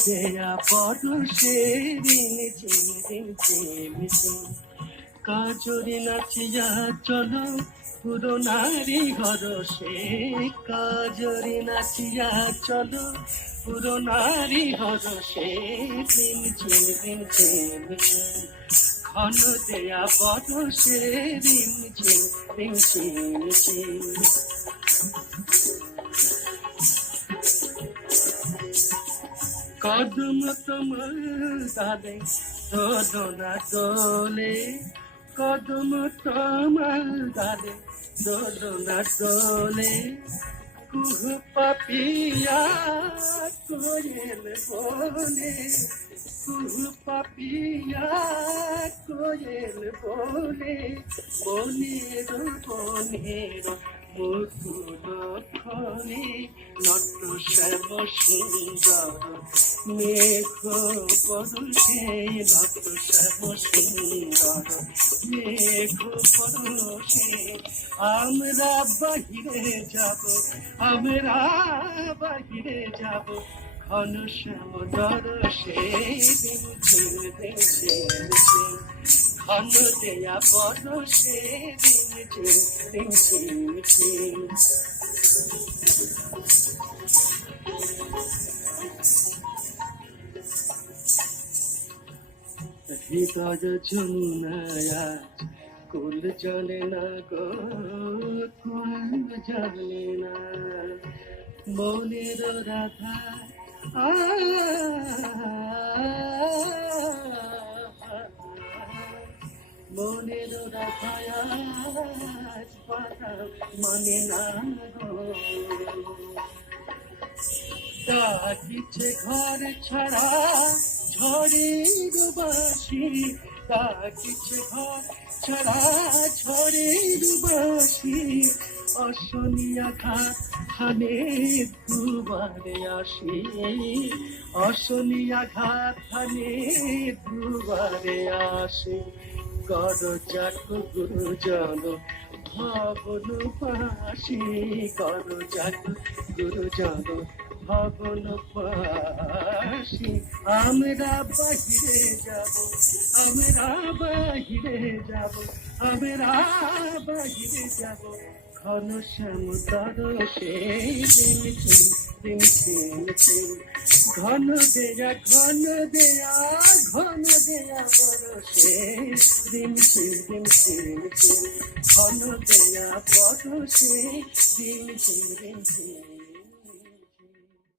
দেয়া পরশে দিন দিন ঝিম কাজরি নাচিয়া চলো পুরো নারী ঘর সে কাজরি নাচিয়া চলো পুরো নারী ঘর সে দিন ঝিম দিন ঝিম ঝিম ঘন দেয়া বরসে দিন ঝিম দিন কদম তোমার দালে দোদনা দোলে কদম তোমার দালে দোদনা দোলে কুহ পাপিয়া কোয়েল বলে কুহ পাপিয়া কোয়েল বলে বনের বনের খরে নত শ্যাম সুন্দর মেঘ পরশে নত শ্যাম সুন্দর আমরা বাহিরে যাব, আমরা বাহিরে যাব, ঘন শ্যাম দরশে দিন ঘন দেয়া বরসে দিন দিন ঝিল হৃদয় যমুনায় কুল জলে না গো কুল জলে না মনের রাধা আ মনের রাধায় আজ পাতা, মনে না গো ডাকিছে ঘর ছাড়া ঝড়ের বাসি ডাকিছে ঘর ছাড়া ঝড়ের বাসি অশনিয়া ঘাট খানে দুবারে আসি। অশনিয়া ঘাট খানে দুবারে আসি। কর যাক গুরুজন, ভবন পাশি কর যাক গুরুজন, ভবন পাশি আমরা বাহিরে যাব, আমরা বাহিরে যাব, আমরা বাহিরে যাব। ঘন সমুদর সে দিন ছিন দিন ছিন ছিন ঘন দেয়া ঘন দেয়া ঘন দেয়া বরসে দিন দিন ছিন ঘন দেয়া বরসে দিন ছিন দিন ছিন